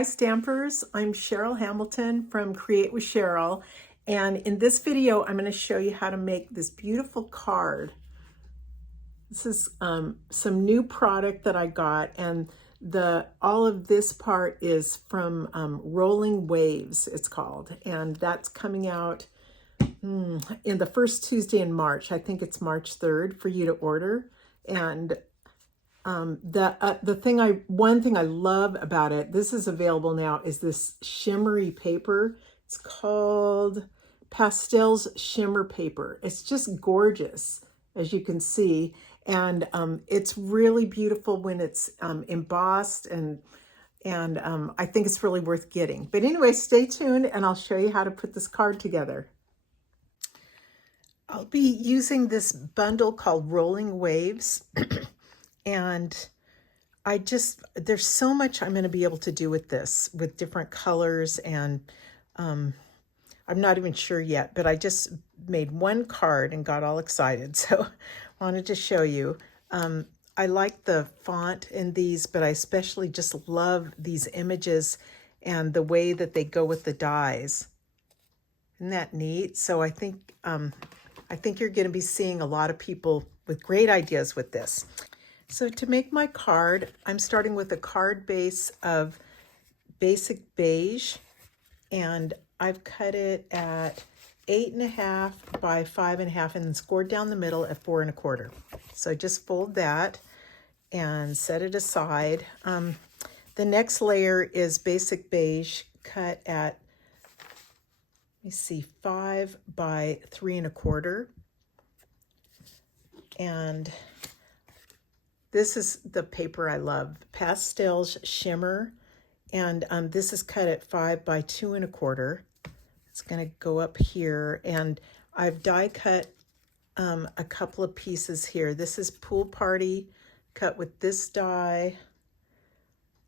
Hi Stampers, I'm Cheryl Hamilton from Create with Cheryl, and in this video I'm going to show you how to make this beautiful card. This is some new product that I got, and all of this part is from Rolling Waves, it's called, and that's coming out in the first Tuesday in March. I think it's March 3rd for you to order. And one thing I love about it, this is available now, is this shimmery paper. It's called Pastels Shimmer Paper. It's just gorgeous, as you can see, and it's really beautiful when it's embossed, and I think it's really worth getting. But anyway, stay tuned and I'll show you how to put this card together. I'll be using this bundle called Rolling Waves. And there's so much I'm going to be able to do with this, with different colors, and I'm not even sure yet, but I just made one card and got all excited, so I wanted to show you. I like the font in these, but I especially just love these images and the way that they go with the dies. Isn't that neat? So I think you're going to be seeing a lot of people with great ideas with this. So to make my card, I'm starting with a card base of basic beige, and I've cut it at 8.5 by 5.5 and then scored down the middle at 4 1/4. So just fold that and set it aside. The next layer is basic beige, cut at, let me see, 5 by 3 1/4. And this is the paper I love, Pastels Shimmer, and this is cut at 5 by 2 1/4. It's going to go up here, and I've die cut a couple of pieces here. This is Pool Party, cut with this die.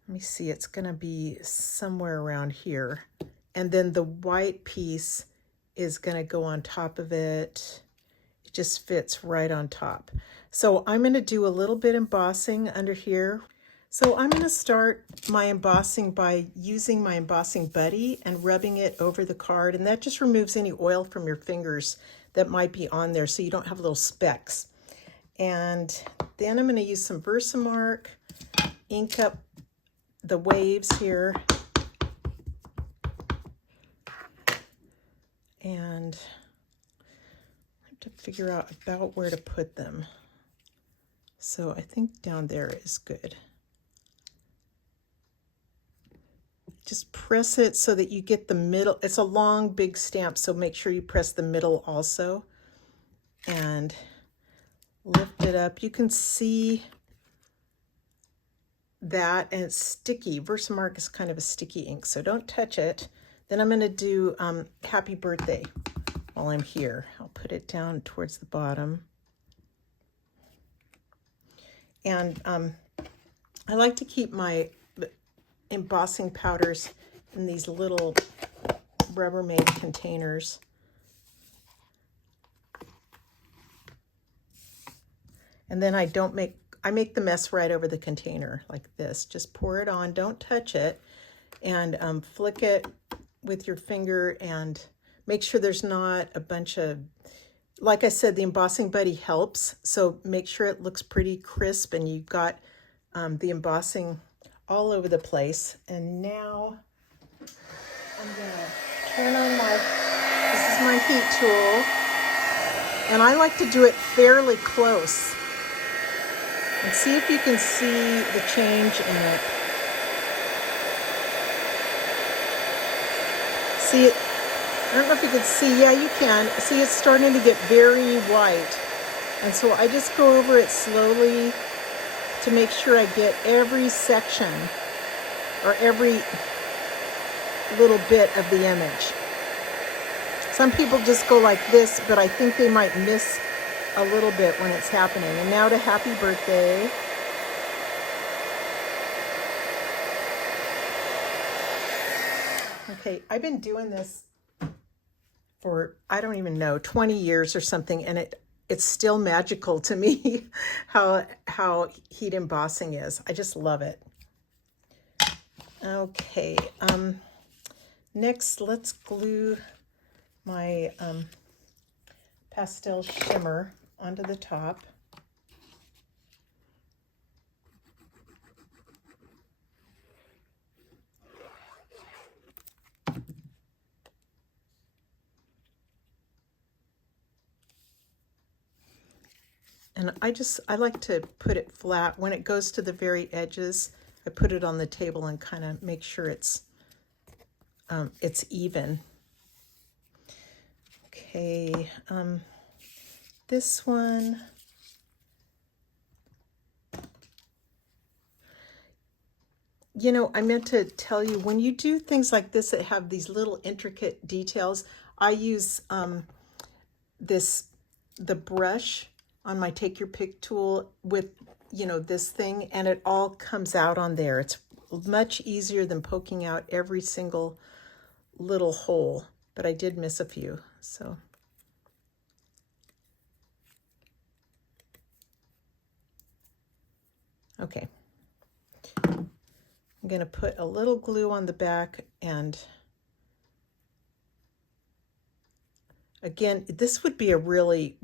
Let me see, it's going to be somewhere around here. And then the white piece is going to go on top of it. It just fits right on top. So I'm going to do a little bit embossing under here. So I'm going to start my embossing by using my embossing buddy and rubbing it over the card, and that just removes any oil from your fingers that might be on there so you don't have little specks. And then I'm going to use some Versamark, ink up the waves here, and I have to figure out about where to put them. So I think down there is good. Just press it so that you get the middle. It's a long, big stamp, so make sure you press the middle also. And lift it up. You can see that, and it's sticky. Versamark is kind of a sticky ink, so don't touch it. Then I'm going to do Happy Birthday while I'm here. I'll put it down towards the bottom. And I like to keep my embossing powders in these little Rubbermaid containers. And then I make the mess right over the container like this. Just pour it on, don't touch it, and flick it with your finger and make sure there's not a bunch of, like I said, the embossing buddy helps, so make sure it looks pretty crisp and you've got the embossing all over the place. And now I'm gonna turn on this is my heat tool, and I like to do it fairly close. And see if you can see the change in it. See it? I don't know if you can see. Yeah, you can. See, it's starting to get very white. And so I just go over it slowly to make sure I get every section or every little bit of the image. Some people just go like this, but I think they might miss a little bit when it's happening. And now to Happy Birthday. Okay, I've been doing this for, I don't even know, 20 years or something, and it's still magical to me how heat embossing is. I just love it. Okay, next let's glue my pastel shimmer onto the top. And I like to put it flat. When it goes to the very edges, I put it on the table and kind of make sure it's even. Okay, this one, you know, I meant to tell you, when you do things like this that have these little intricate details, I use the brush on my Take Your Pick tool with, you know, this thing, and it all comes out on there. It's much easier than poking out every single little hole, but I did miss a few, so. Okay. I'm going to put a little glue on the back, and again, this would be a really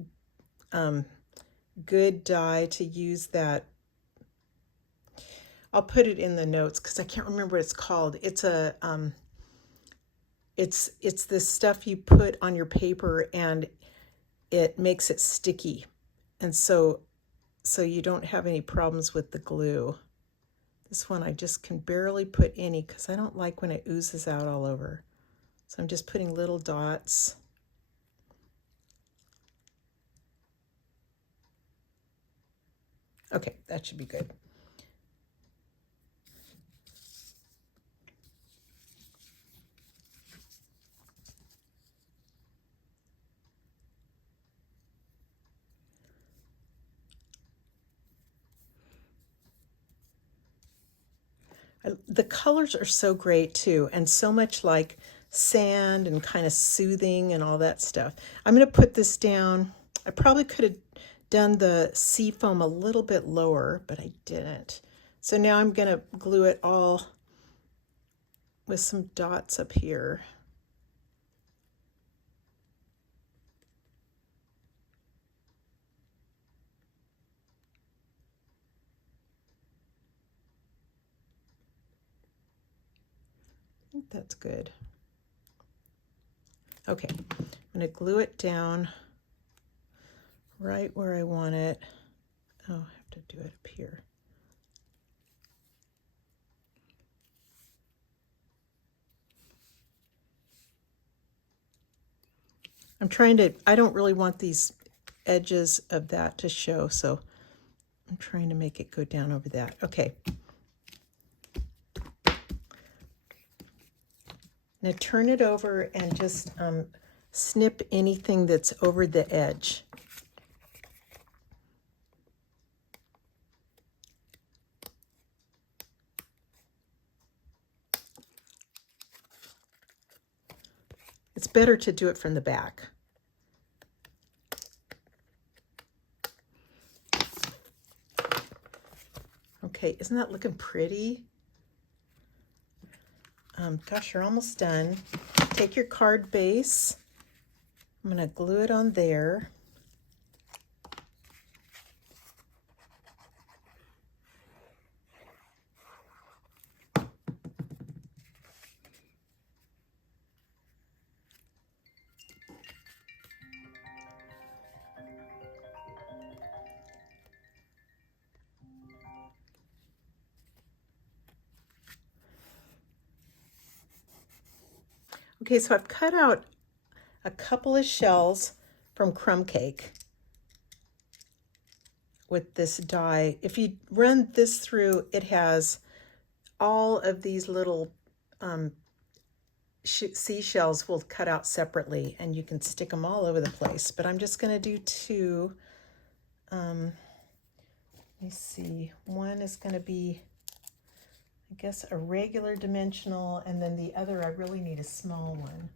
good die to use that. I'll put it in the notes because I can't remember what it's called. It's a it's this stuff you put on your paper and it makes it sticky, and so you don't have any problems with the glue. This one I just can barely put any because I don't like when it oozes out all over. So I'm just putting little dots. Okay, that should be good. The colors are so great too, and so much like sand and kind of soothing and all that stuff. I'm going to put this down. I probably could have done the sea foam a little bit lower, but I didn't. So now I'm going to glue it all with some dots up here. I think that's good. Okay, I'm going to glue it down right where I want it. Oh, I have to do it up here. I'm trying to, I don't really want these edges of that to show, so I'm trying to make it go down over that. Okay. Now turn it over and just snip anything that's over the edge. It's better to do it from the back. Okay, isn't that looking pretty? Gosh, you're almost done. Take your card base. I'm going to glue it on there. Okay, so I've cut out a couple of shells from crumb cake with this die. If you run this through, it has all of these little seashells will cut out separately, and you can stick them all over the place. But I'm just going to do two. Let me see. One is going to be, I guess, a regular dimensional, and then the other, I really need a small one.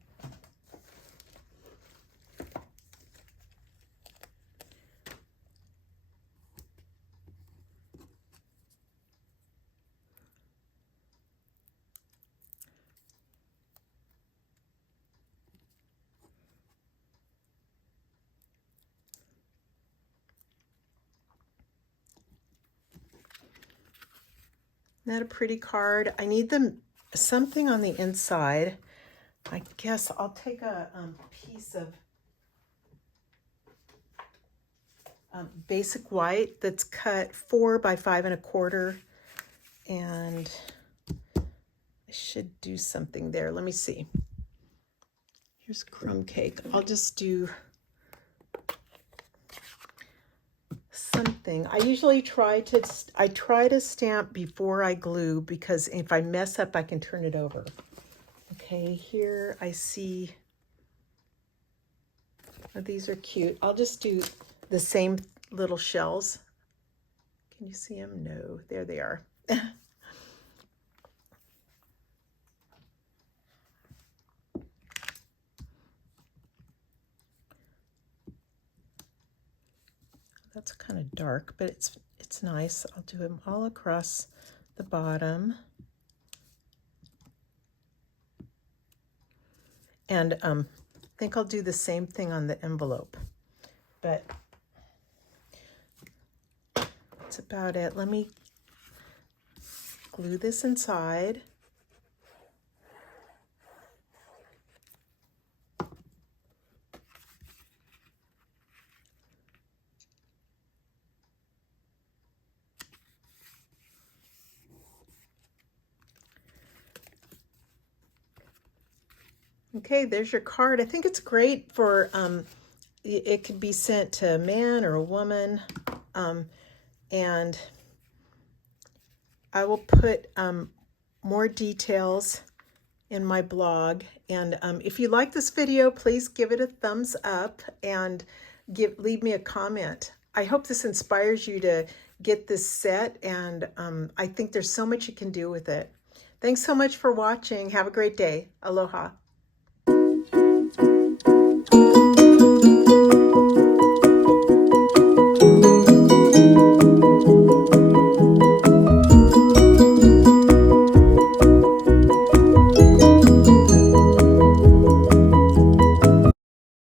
Isn't that a pretty card? I need something on the inside. I guess I'll take a piece of basic white that's cut 4 by 5 1/4, and I should do something there. Let me see. Here's crumb cake. I'll just do something. I usually try to stamp before I glue, because if I mess up, I can turn it over. Okay, here I see, oh, these are cute. I'll just do the same little shells. Can you see them? No, there they are. That's kind of dark, but it's nice. I'll do them all across the bottom. And I think I'll do the same thing on the envelope, but that's about it. Let me glue this inside. Okay, there's your card. I think it's great for, it could be sent to a man or a woman. And I will put more details in my blog. And if you like this video, please give it a thumbs up and leave me a comment. I hope this inspires you to get this set, and I think there's so much you can do with it. Thanks so much for watching. Have a great day. Aloha.